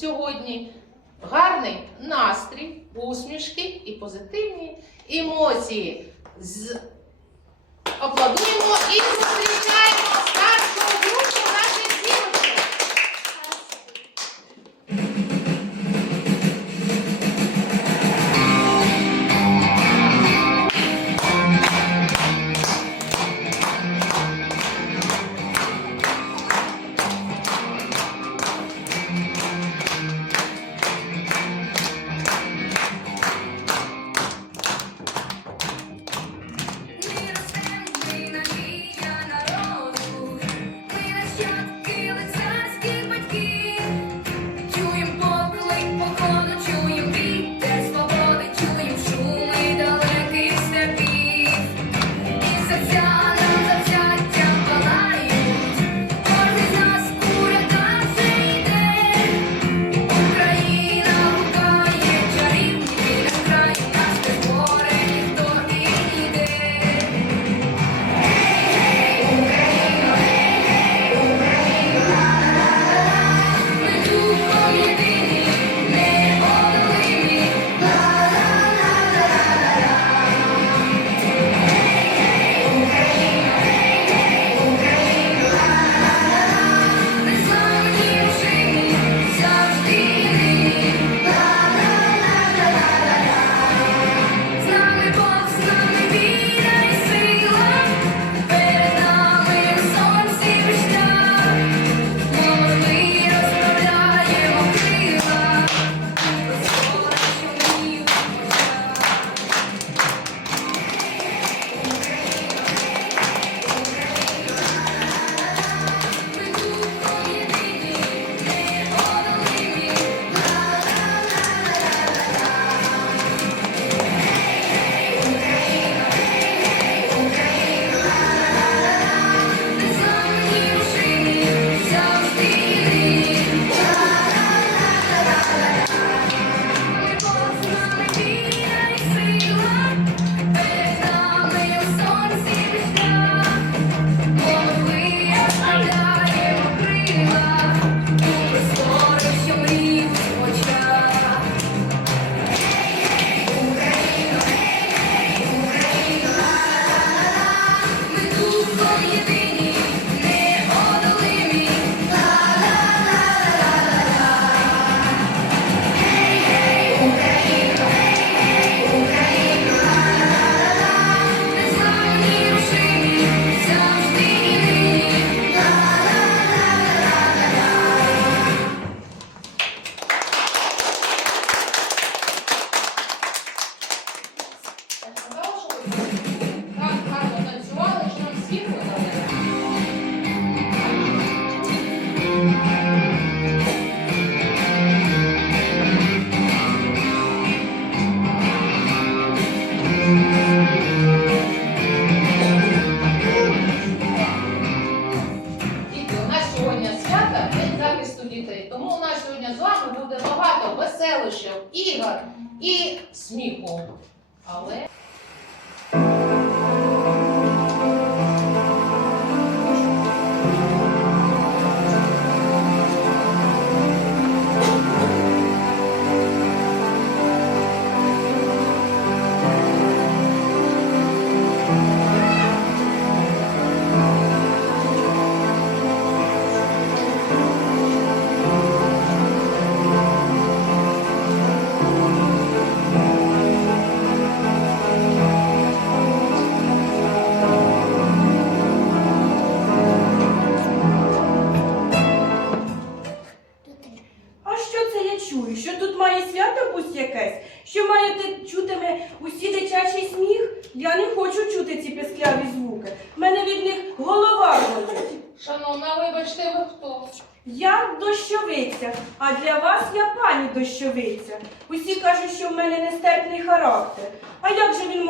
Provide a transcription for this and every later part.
сьогодні гарний настрій, усмішки і позитивні емоції. З... Аплодуємо і зустрічаємо!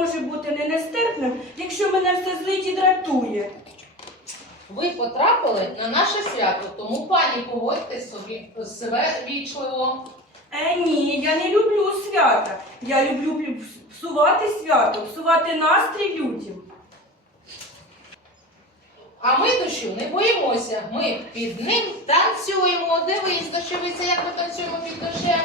може бути не нестерпним, якщо мене все злить і дратує. Ви потрапили на наше свято, тому пані поводьте собі себе вічливо. Е, ні, я не люблю свята. Я люблю псувати свято, псувати настрій людям. А ми дощу не боїмося. Ми під ним танцюємо. Дивись, дощовиця, як ми танцюємо під дощем.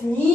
Me.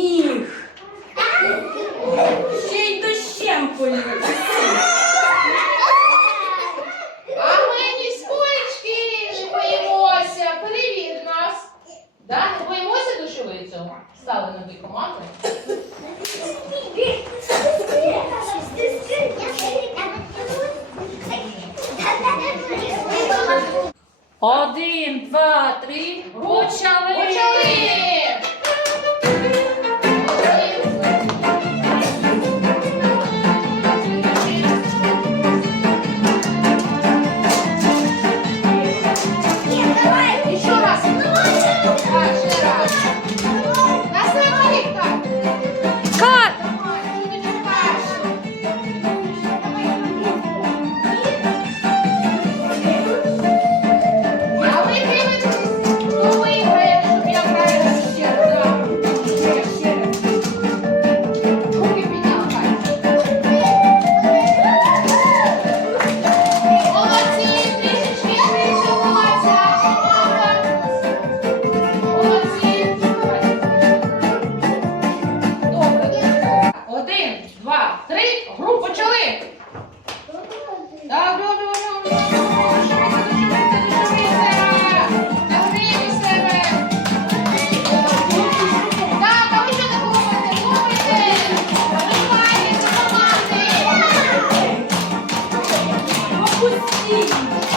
不息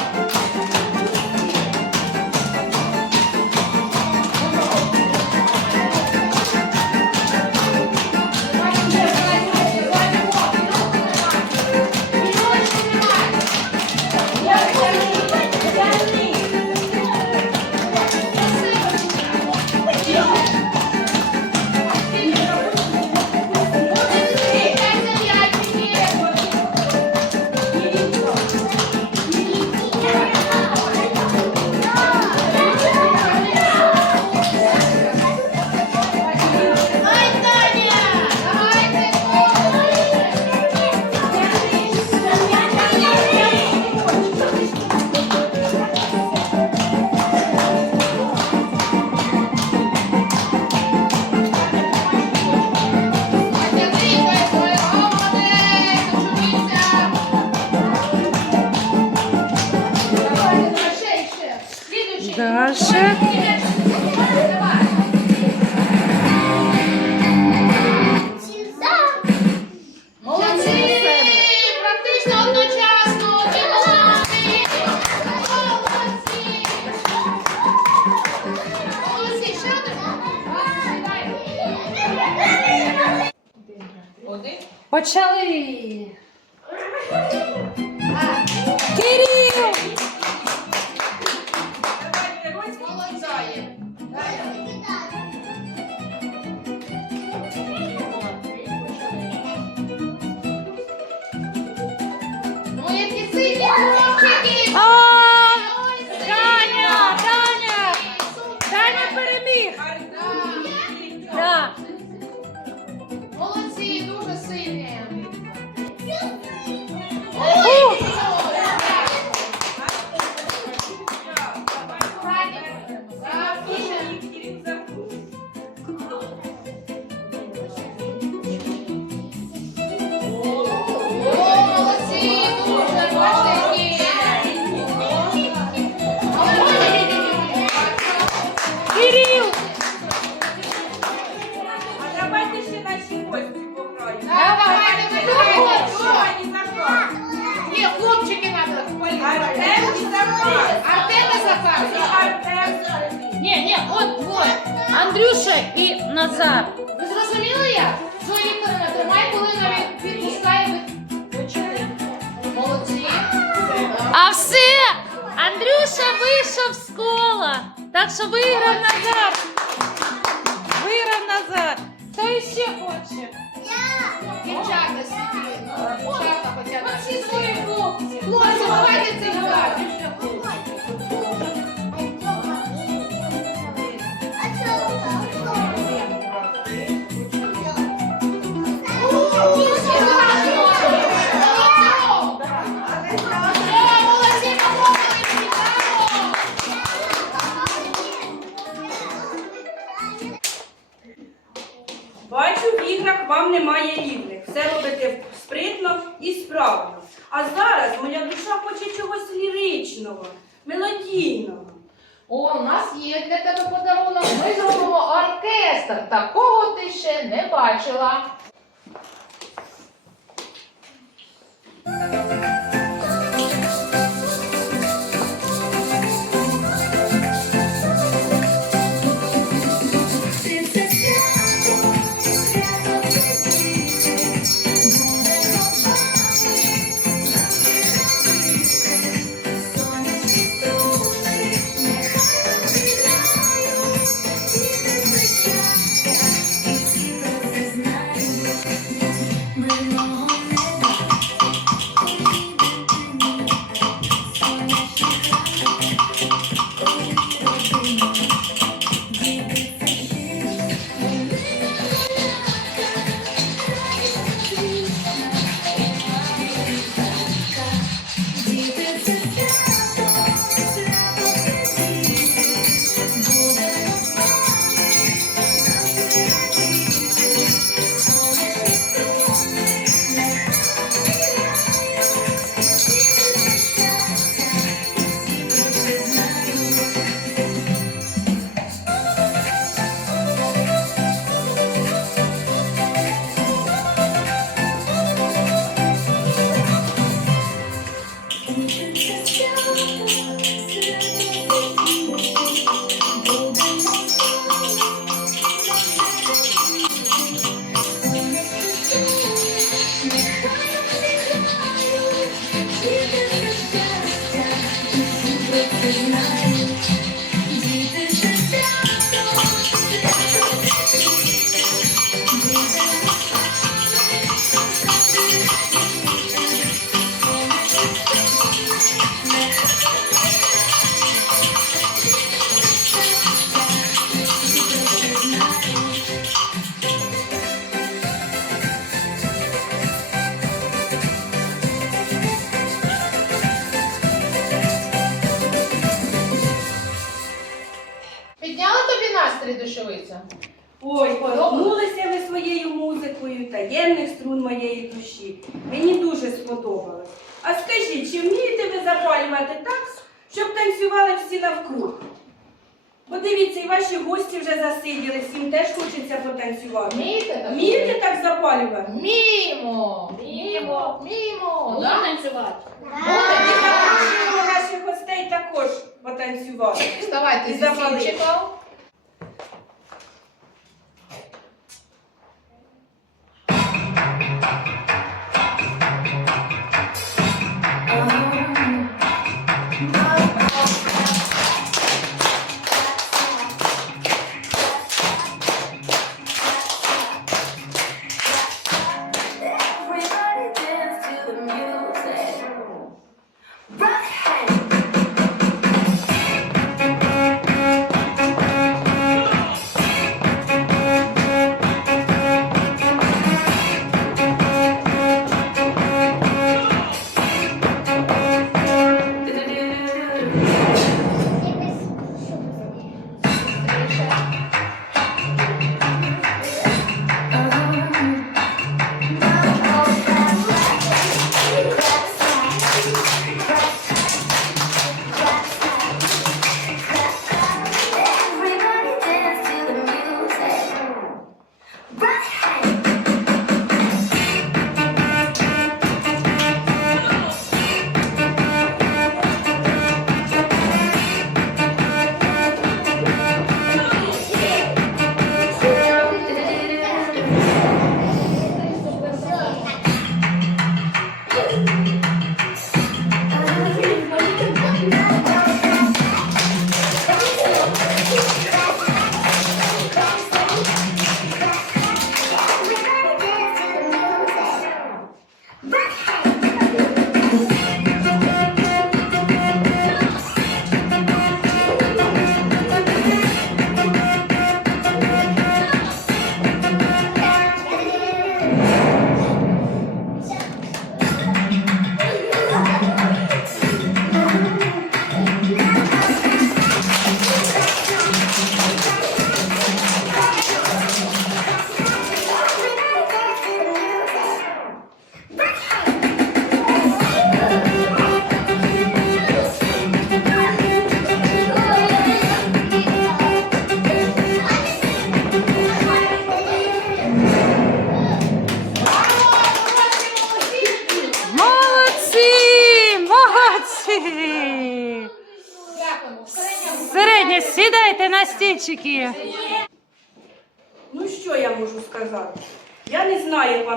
потанцювати. Вмієте так? Вмієте так запалювати? Мімо! Мімо! Мімо! Буду Да? танцювати. Тоді запрошуємо наших гостей також потанцювати. Вставайте І зі запали. стільчиком.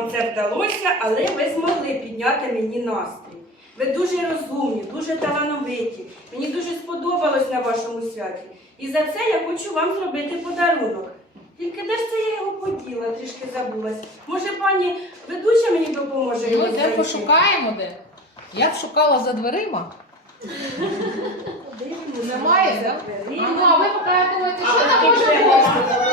Вам це вдалося, але ви змогли підняти мені настрій. Ви дуже розумні, дуже талановиті. Мені дуже сподобалось на вашому святі. І за це я хочу вам зробити подарунок. Тільки де ж це я його поділа, трішки забулась. Може, пані ведуча мені допоможе Ну, його де знайти? пошукаємо де? Я б шукала за дверима. Немає, так? Ну, а ви поки думаєте, що там може бути?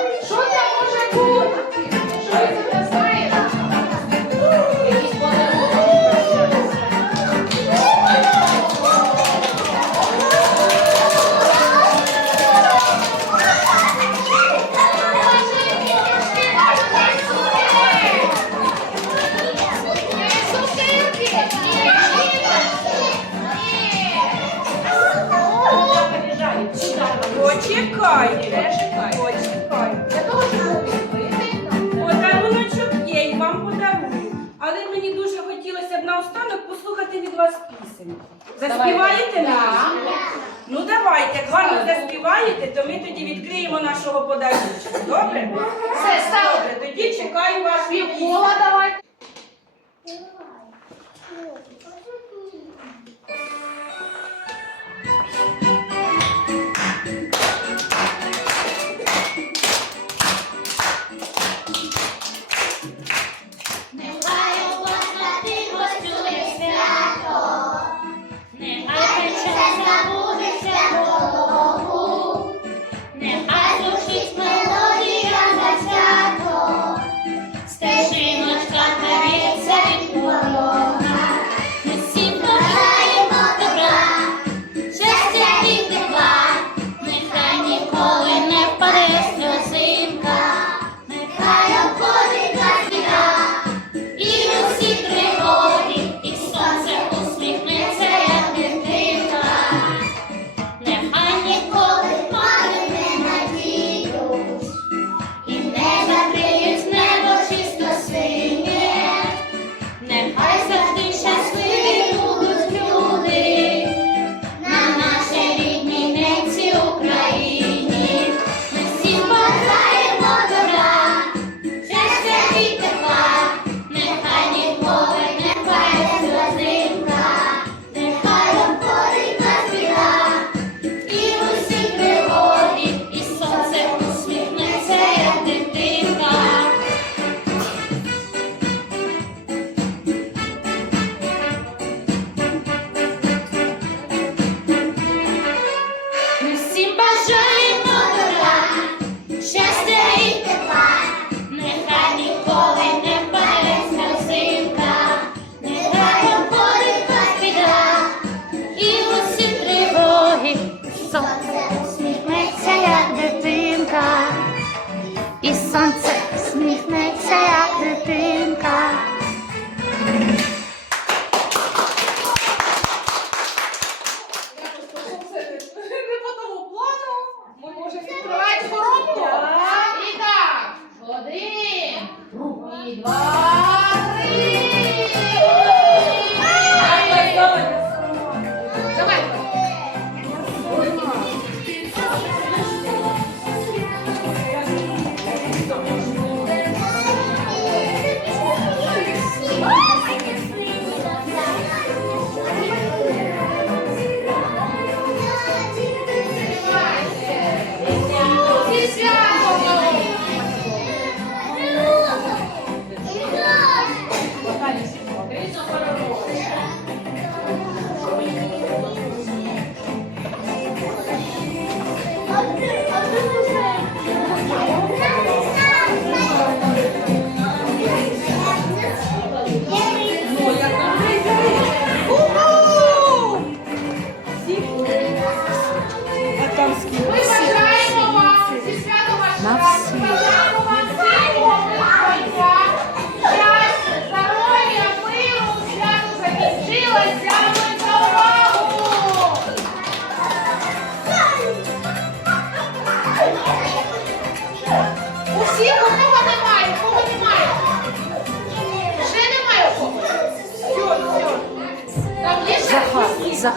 Почекайте, почекайте. Подаруночок є, і вам подарую. Але мені дуже хотілося б наостанок послухати від вас пісень. Заспіваєте мені? Ну давайте, як гарно заспіваєте, то ми тоді відкриємо нашого подарунка. Добре? Все, стало. Добре, тоді чекаю вас Півкола давай.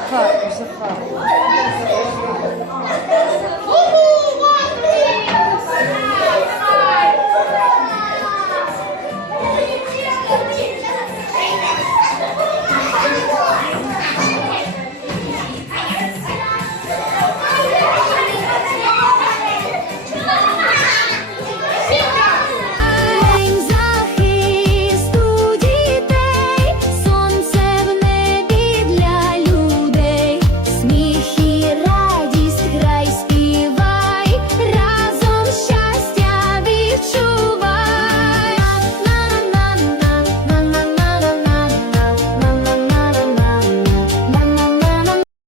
Zıpla, zıpla.